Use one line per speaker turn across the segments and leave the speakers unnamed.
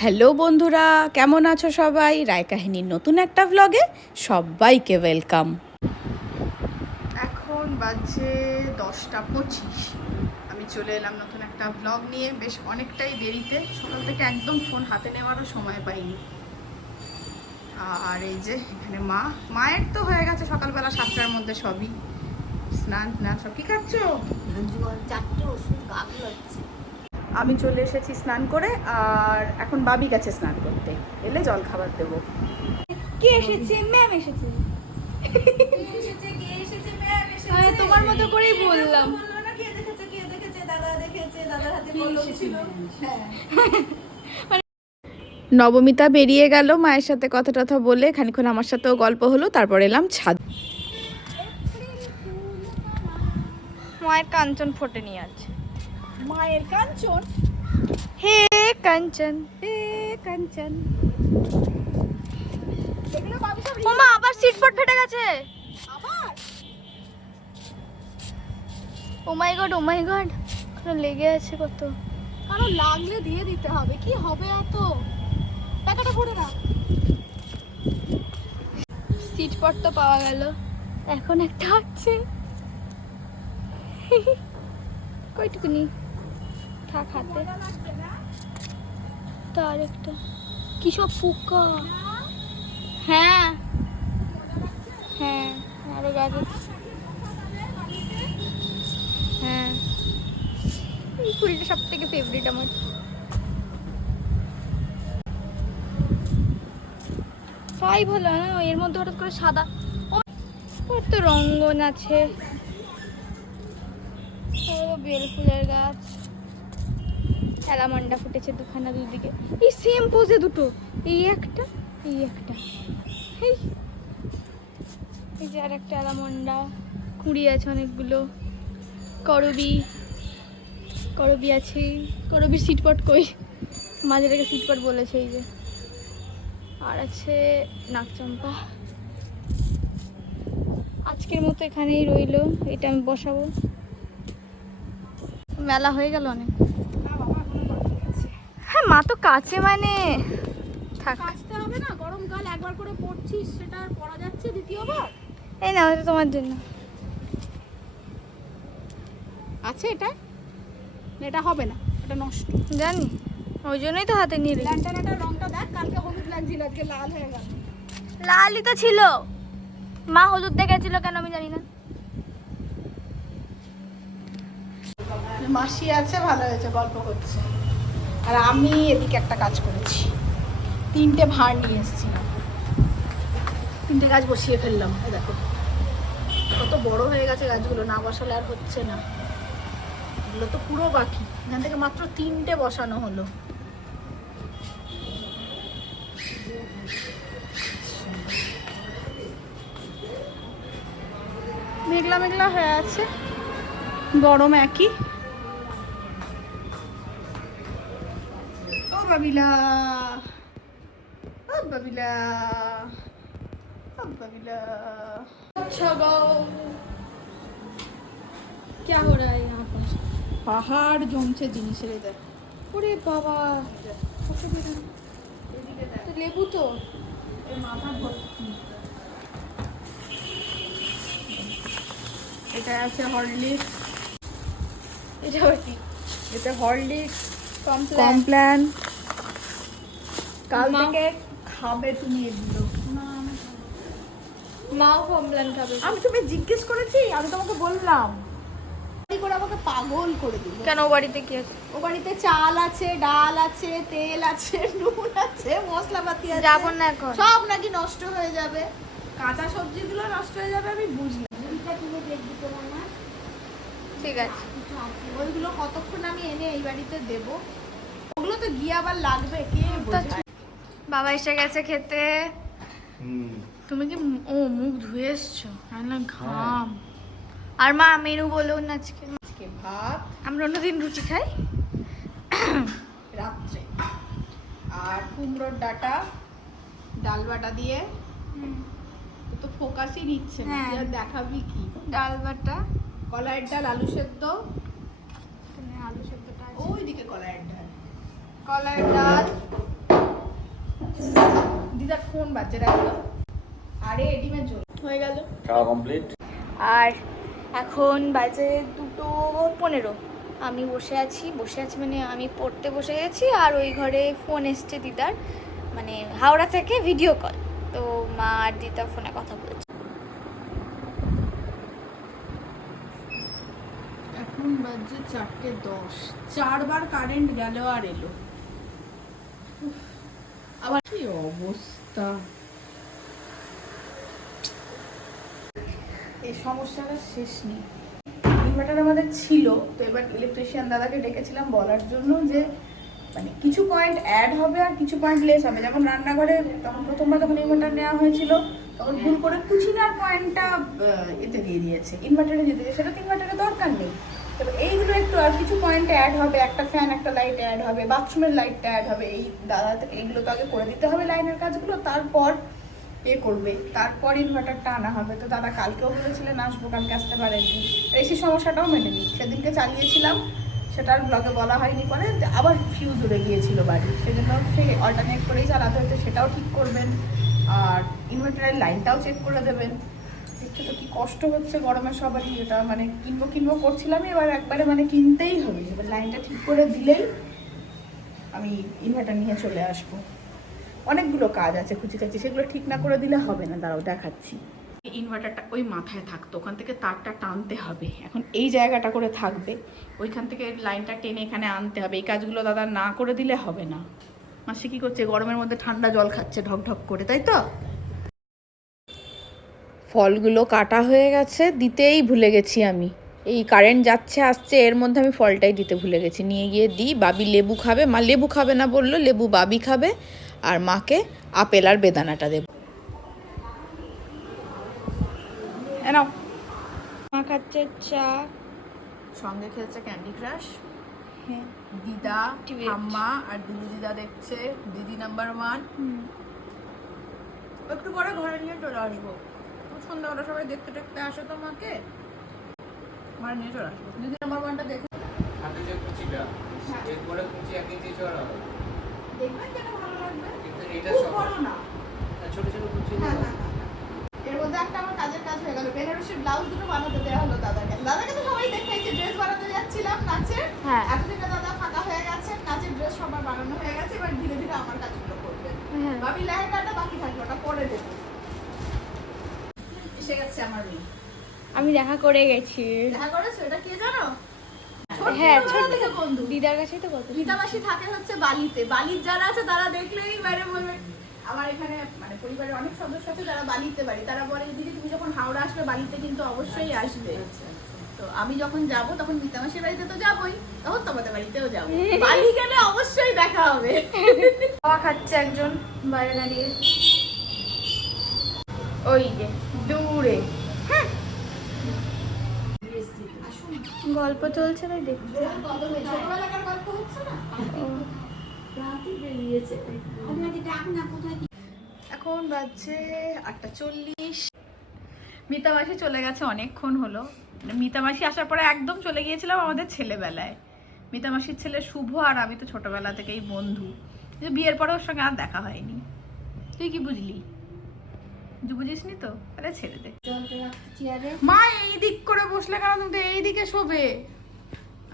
Hello বন্ধুরা কেমন আছো সবাই? রায় কাহিনীর নতুন একটা ভ্লগে সবাইকে ওয়েলকাম এখন বাজে দশটা পঁচিশ। আমি চলে এলাম নতুন একটা ভ্লগ নিয়ে। বেশ অনেকটাই দেরিতে। সকাল থেকে একদম ফোন হাতে নেওয়ারও সময় পাইনি। আর এই যে এখানে মা। মায়ের তো হয়ে গেছে সকালবেলা সাতটার মধ্যে সবই। স্নান স্নান সব কি খাচ্ছো?
চারটে ওষুধ হচ্ছে
আমি চলে এসেছি স্নান করে আর এখন বাবি গেছে স্নান করতে। এলে জল খাবার দেবো।
কে এসেছে? ম্যাম এসেছে।
তোমার মতো করেই বললাম। নবমিতা বেরিয়ে গেল মায়ের সাথে কথা টথা বলে খানিক্ষণ আমার সাথেও গল্প হলো তারপর এলাম ছাদ। মায়ের কাঞ্চন ফোটে নিয়ে আছে।
মায়ের কাঞ্চন।
হে কাঞ্চন। হে কাঞ্চন। ওমা আবার সিট ফট ফেটে গেছে।
আবার?
ও মাই গড ও মাই গড লেগে আছে কত।
কারণ লাগলে দিয়ে দিতে হবে কি হবে এত? টাকাটা ভরে না
সিট পট তো পাওয়া গেল এখন একটা হচ্ছে। কইটুকুনি। থাক হাতে। তার একটা কি সব ফুকা? হ্যাঁ। হ্যাঁ আরও গাছ। হ্যাঁ। এই ফুলটা সব থেকে ফেভারিট আমার। ফাইভ হলো না? এর মধ্যে হঠাৎ করে সাদা। ওর তো রঙ্গন আছে। বেল ফুলের গাছ। অ্যালামান্ডা ফুটেছে দুখানা দুদিকে। এই সেম পোজে দুটো। এই একটা এই একটা। এই এই যে আর একটা অ্যালামান্ডা কুড়ি আছে অনেকগুলো। করবি। করবি আছে। করবির সিটপট কই? মাঝে রেখে সিটপট বলেছে এই যে। আর আছে নাকচম্পা আজকের মতো এখানেই রইল। এটা আমি বসাবো। মেলা হয়ে গেল অনেক। মা তো কাছে মানে। থাক।
কাচতে হবে না গরমকাল একবার করে পড়ছিস সেটা আর পড়া যাচ্ছে দ্বিতীয়বার।
এই না এটা তোমার জন্য।
আছে এটা? এটা হবে না এটা নষ্ট।
জানি ওই জন্যই তো হাতে নিয়ে
রংটা দেখ কালকে হলুদ লাগছিল আজকে লাল হয়ে গেল।
লালই তো ছিল। মা হলুদ দেখেছিল কেন আমি জানি না।
মাসি আছে ভালো হয়েছে গল্প করছে। আর আমি এদিকে একটা কাজ করেছি। তিনটে ভাঁড় নিয়ে এসেছি। তিনটে গাছ বসিয়ে ফেললাম দেখো। কত বড় হয়ে গেছে গাছগুলো, না বসালে আর হচ্ছে না। এগুলো তো পুরো বাকি এখান থেকে মাত্র তিনটে বসানো হলো। মেঘলা মেঘলা হয়ে আছে। গরম একই। বাবিলা ও বাবিলা ও বাবিলা
अच्छा गाओ क्या हो रहा है यहाँ पर
পাহাড় জমছে জিনিসের এই দেখ
ওরে বাবা তো লেবু তো
এর মাথা ভর্তি এটা আছে হরলিক্স
এটা আবার কি
এটা হরলিক্স
কমপ্লেন
কমপ্ল্যান কাল থেকে খাবে তুমি এগুলো।
মাও কমপ্লেন খাবে।
আমি তুমি জিজ্ঞেস করেছি আমি তোমাকে বললাম। করে আমাকে পাগল করে দিল।
কেন ও বাড়িতে কি আছে?
ও বাড়িতে চাল আছে ডাল আছে তেল আছে নুন আছে মশলাপাতি আছে।
যাব না এখন।
সব নাকি নষ্ট হয়ে যাবে। কাঁচা সবজিগুলো নষ্ট হয়ে যাবে আমি বুঝলাম
ঠিক আছে।
ওইগুলো কতক্ষণ আমি এনে এই বাড়িতে দেব? ওগুলো তো গিয়ে আবার লাগবে কে
বাবা এসে গেছে খেতে। তুমি কি ও মুখ ধুয়ে এসছো? না ঘাম। আর মা মেনু বলুন আজকে।
আজকে ভাত।
আমরা অন্যদিন রুটি খাই।
রাত্রে। আর কুমড়োর ডাটা ডাল বাটা দিয়ে। তো ফোকাসই নিচ্ছে না
হ্যাঁ।
দেখাবি কি?
ডাল বাটা।
কলাইয়ের ডাল আলু সেদ্ধ।
আলু সেদ্ধটা
ওইদিকে কলাইয়ের ডাল।
কলার ডাল
দিদার ফোন বাজছে রাখল আরে ডিমের ঝোল।
হয়ে গেল।
খাওয়া কমপ্লিট
আর এখন বাজে দুটো পনেরো। আমি বসে আছি বসে আছি মানে আমি পড়তে বসে গেছি আর ওই ঘরে ফোন এসছে দিদার মানে হাওড়া থেকে ভিডিও কল তো মা আর দিদা ফোনে কথা বলছে।
এখন বাজে চারটে দশ। চারবার কারেন্ট গেল আর এলো। আবার কি অবস্থা? এই সমস্যাটা শেষ নেই। ইনভার্টার আমাদের ছিল, তো এবার ইলেকট্রিশিয়ান দাদাকে ডেকেছিলাম বলার জন্য যে মানে কিছু পয়েন্ট অ্যাড হবে আর কিছু পয়েন্ট লেস হবে। যেমন রান্নাঘরে তখন প্রথমবার যখন ইনভার্টার নেওয়া হয়েছিল, তখন ভুল করে কুচিনার পয়েন্টটা এতে দিয়ে দিয়েছে। ইনভার্টারে যেতে সেটা তো ইনভার্টারের দরকার নেই। তবে এইগুলো একটু, আর কিছু পয়েন্ট অ্যাড হবে, একটা ফ্যান একটা লাইট অ্যাড হবে বাথরুমের লাইটটা অ্যাড হবে। এই দাদা এইগুলো তো আগে করে দিতে হবে লাইনের কাজগুলো, তারপর এ করবে। তারপর ইনভার্টারটা আনা হবে। তো দাদা কালকেও বলেছিলেন, আসব কালকে, আসতে পারেননি এসি সমস্যাটাও মেনে নিই সেদিনকে চালিয়েছিলাম সেটার ব্লগে বলা হয়নি পরে আবার ফিউজ উড়ে গিয়েছিল বাড়ি। সেজন্য সে অল্টারনেট করেই চালাতে হতো সেটাও ঠিক করবেন। আর ইনভার্টারের লাইনটাও চেক করে দেবেন। দেখছ তো কি কষ্ট হচ্ছে গরমে সবারই এটা মানে কিনবো কিনবো করছিলাম, এবার একবারে মানে কিনতেই হবে। এবার লাইনটা ঠিক করে দিলেই আমি ইনভার্টার নিয়ে চলে আসব। অনেকগুলো কাজ আছে খুচিকাচি, সেগুলো ঠিক না করে দিলে হবে না। দাঁড়াও, দেখাচ্ছি। ইনভার্টারটা ওই মাথায় থাকতো, ওখান থেকে তারটা টানতে হবে। এখন এই জায়গাটা করে থাকবে, ওইখান থেকে লাইনটা টেনে এখানে আনতে হবে। এই কাজগুলো দাদা না করে দিলে হবে না। মাসি কি করছে, গরমের মধ্যে ঠান্ডা জল খাচ্ছে ঢক ঢক করে, তাই তো? ফলগুলো কাটা হয়ে গেছে দিতেই ভুলে গেছি আমি। এই কারেন্ট যাচ্ছে আসছে এর মধ্যে আমি ফলটাই দিতে ভুলে গেছি। নিয়ে গিয়ে দিই বাবি লেবু খাবে। মা লেবু খাবে না বলল লেবু বাবি খাবে আর মাকে আপেল আর বেদানাটা দেবো। নাও।
মা খাচ্ছে চা।
সঙ্গে খেলছে ক্যান্ডি ক্রাশ
হ্যাঁ।
দিদা. ঠাম্মা আর দিদি দিদা দেখছে। দিদি নাম্বার ওয়ান
হুম।
একটু পরে ঘরে নিয়ে চলে আসব। সন্ধ্যাবেলা সবাই দেখতে দেখতে আসে তো মাকে নিয়ে চলে আসব দিদি নাম্বার ওয়ানটা দেখো।
হাতে যে কুচিটা এরপরে কুচি এক ইঞ্চি চড়া হবে।
দেখবেন যেটা ভালো লাগবে।
কিন্তু এটা সব
বড় না।
ছোট ছোট কুচি
হ্যাঁ, হ্যাঁ, হ্যাঁ, হ্যাঁ। এর মধ্যে একটা আমার কাজের কাজ হয়ে গেল। বেনারসির ব্লাউজ দুটো বানাতে দেওয়া হলো দাদাকে। দাদাকে তো সবাই দেখাইছে ড্রেস বানাতে যাচ্ছিলাম নাচের
হ্যাঁ।
এতদিনে দাদা ফাঁকা হয়ে গেছে। নাচের ড্রেস সবার বানানো হয়ে গেছে। এবার ধীরে ধীরে আমার কাজগুলো করবে।
হ্যাঁ।
ভাবি লেহেঙ্গাটা বাকি থাকবে ওটা পরে দেবো। এসে গেছে আমার মেয়ে।
আমি দেখা করে গেছি।
দেখা করেছ? এটা কে জানো?
হ্যাঁ
ছোট্টবেলা
ছোট
থেকে বন্ধু।
দিদার কাছেই তো কত
গীতা থাকে হচ্ছে বালিতে। বালির যারা আছে তারা দেখলেই মানে বলবে আমার এখানে মানে পরিবারের অনেক সদস্য আছে যারা বালিতে বাড়ি। তারা বলে দিদি তুমি যখন হাওড়া আসবে বালিতে কিন্তু অবশ্যই আসবে। তো আমি যখন যাব তখন গীতা মাসির বাড়িতে তো যাবই। তখন তোমাদের বাড়িতেও যাব। বালি গেলে অবশ্যই দেখা হবে।
খাওয়া খাচ্ছে একজন বাইরে দাঁড়িয়ে। ওই যে। দূরে। হ্যাঁ। গল্প চলছে দেখছি
না? এখন বাজছে আটটা চল্লিশ। মিতামাসি চলে গেছে অনেকক্ষণ হলো। মানে মিতামাসি আসার পরে একদম চলে গিয়েছিলাম আমাদের ছেলেবেলায়। মিতামাসির ছেলে শুভ আর আমি তো ছোটবেলা থেকেই বন্ধু। যে বিয়ের পরে ওর সঙ্গে আর দেখা হয়নি। তুই কি বুঝলি? তুই বুঝিসনি তো? আরে ছেড়ে দে। মা এই দিক করে বসলে কেন? তুমি তো এই দিকে শোবে।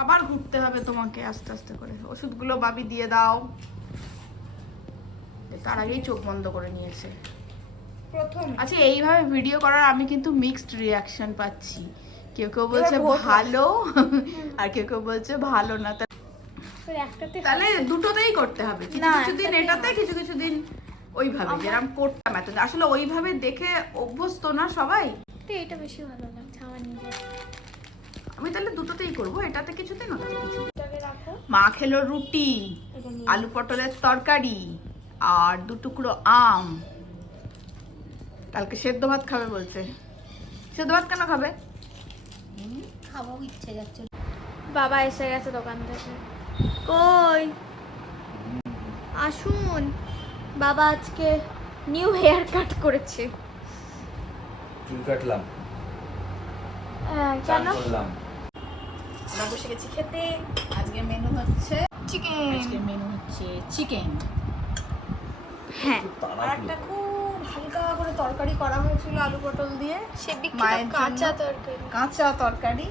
আবার ঘুরতে হবে তোমাকে আস্তে আস্তে করে। ওষুধগুলো বাবি দিয়ে দাও। তার আগেই চোখ বন্ধ করে নিয়েছে।
প্রথম।
আচ্ছা এইভাবে ভিডিও করার আমি কিন্তু মিক্সড রিয়াকশন পাচ্ছি। কেউ কেউ বলছে ভালো আর কেউ কেউ বলছে ভালো না। তাহলে দুটোতেই করতে হবে। কিছু দিন এটাতে কিছু কিছু দিন ওইভাবে যেরকম করতাম এত আসলে ওইভাবে দেখে অভ্যস্ত না সবাই?
এটা বেশি ভালো লাগছে আমার নিজের।
আমি তাহলে দুটোতেই করব এটাতে কিছুদিন ওটাতে কিছু মা খেলো রুটি আলু পটলের তরকারি আর দু টুকরো আম। কালকে সেদ্ধ ভাত খাবে বলছে। সেদ্ধ ভাত কেন খাবে?
খাব ইচ্ছে যাচ্ছে। বাবা এসে গেছে দোকান থেকে। কই? আসুন। বাবা আজকে নিউ হেয়ার কাট করেছে।
চুল কাটলাম।
হ্যাঁ, কেন?
করলাম।
আমরা বসে গেছি খেতে। আজকে মেনু হচ্ছে
চিকেন
আজকে মেনু হচ্ছে চিকেন
হ্যাঁ।
আর একটা খুব হালকা করে তরকারি করা হয়েছিল আলু পটল দিয়ে।
সে বিখ্যাত কাঁচা তরকারি।
কাঁচা তরকারি।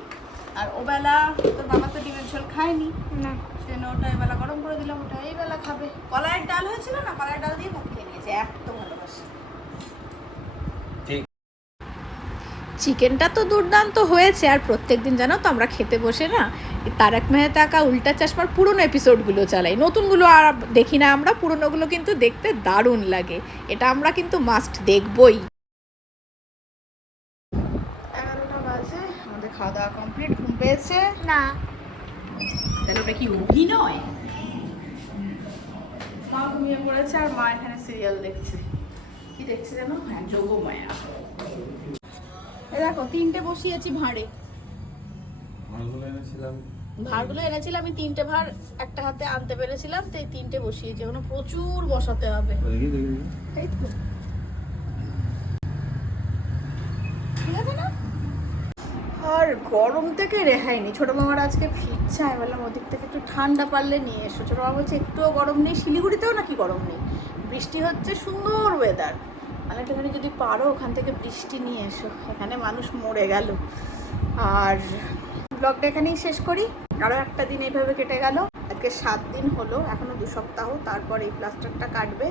আর ওবেলা তোর বাবা তো ডিমের ঝোল খায়নি।
না।
সেজন্য ওটা এবেলা করে দিলাম ওটা এই বেলা খাবে। কলাইয়ের ডাল হয়েছিল না? কলাইয়ের ডাল দিয়ে মুখ খেয়ে নিয়েছে এত ভালোবাসে। চিকেনটা তো দুর্দান্ত হয়েছে আর প্রত্যেক দিন জানো তো আমরা খেতে বসে না তারক মেহতা কা উল্টা চশমার পুরনো এপিসোডগুলো চালাই। নতুনগুলো আর দেখি না আমরা পুরনোগুলো কিন্তু দেখতে দারুণ লাগে। এটা আমরা কিন্তু মাস্ট দেখবই। এগারোটা বাজে আমাদের খাওয়া দাওয়া কমপ্লিট ঘুম পেয়েছে?
না।
তাহলে ওটা কি অভিনয়? ঘুমিয়ে পড়েছে আর মা এখানে সিরিয়াল দেখছে। কি দেখছে জানো হ্যাঁ যোগমায়া। এ দেখো তিনটে বসিয়েছি ভাঁড়ে। ভাড়গুলো এনেছিলাম। আমি তিনটে ভাঁড় একটা হাতে আনতে পেরেছিলাম তো এই তিনটে বসিয়েছি। ওখানে প্রচুর বসাতে হবে। এই তো ঠিক আছে না আর গরম থেকে রেহাই নেই। ছোটো মামার আজকে ফিরছে আমি বললাম ওদিক থেকে একটু ঠান্ডা পারলে নিয়ে এসো। ছোটো মামা বলছে, একটুও গরম নেই, শিলিগুড়িতেও নাকি গরম নেই? বৃষ্টি হচ্ছে, সুন্দর ওয়েদার মানে একটুখানি যদি পারো, ওখান থেকে বৃষ্টি নিয়ে এসো। এখানে মানুষ মরে গেল। আর ব্লগটা এখানেই শেষ করি। আরও একটা দিন এইভাবে কেটে গেল। আজকে সাত দিন হলো এখনও দু সপ্তাহ। তারপর এই প্লাস্টারটা কাটবে।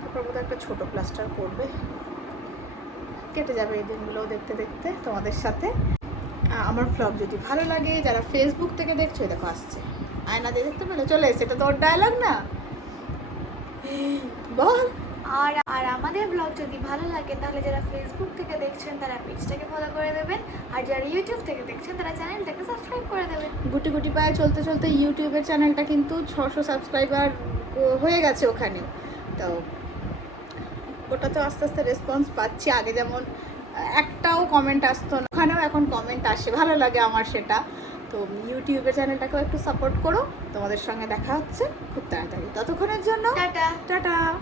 তারপর বোধহয় একটা ছোটো প্লাস্টার করবে। কেটে যাবে এই দিনগুলো দেখতে দেখতে তোমাদের সাথে। আমার ব্লগ যদি ভালো লাগে যারা ফেসবুক থেকে দেখছ দেখো আসছে। আয়না দিয়ে দেখতে পেলে চলে এসে এটা তোর ডায়লগ না? বল।
আর আর আমাদের ব্লগ যদি ভালো লাগে তাহলে যারা ফেসবুক থেকে দেখছেন তারা পেজটাকে ফলো করে দেবেন। আর যারা ইউটিউব থেকে দেখছেন তারা চ্যানেলটাকে সাবস্ক্রাইব করে দেবেন।
গুটি গুটি পায়ে চলতে চলতে ইউটিউবের চ্যানেলটা কিন্তু ছশো সাবস্ক্রাইবার হয়ে গেছে ওখানে। তো ওটা তো আস্তে আস্তে রেসপন্স পাচ্ছি। আগে যেমন একটাও কমেন্ট আসতো না। ওখানেও এখন কমেন্ট আসে ভালো লাগে আমার সেটা। তো ইউটিউবের চ্যানেলটাকেও একটু সাপোর্ট করো। তোমাদের সঙ্গে দেখা হচ্ছে খুব তাড়াতাড়ি। ততক্ষণের জন্য
টাটা।
টাটা।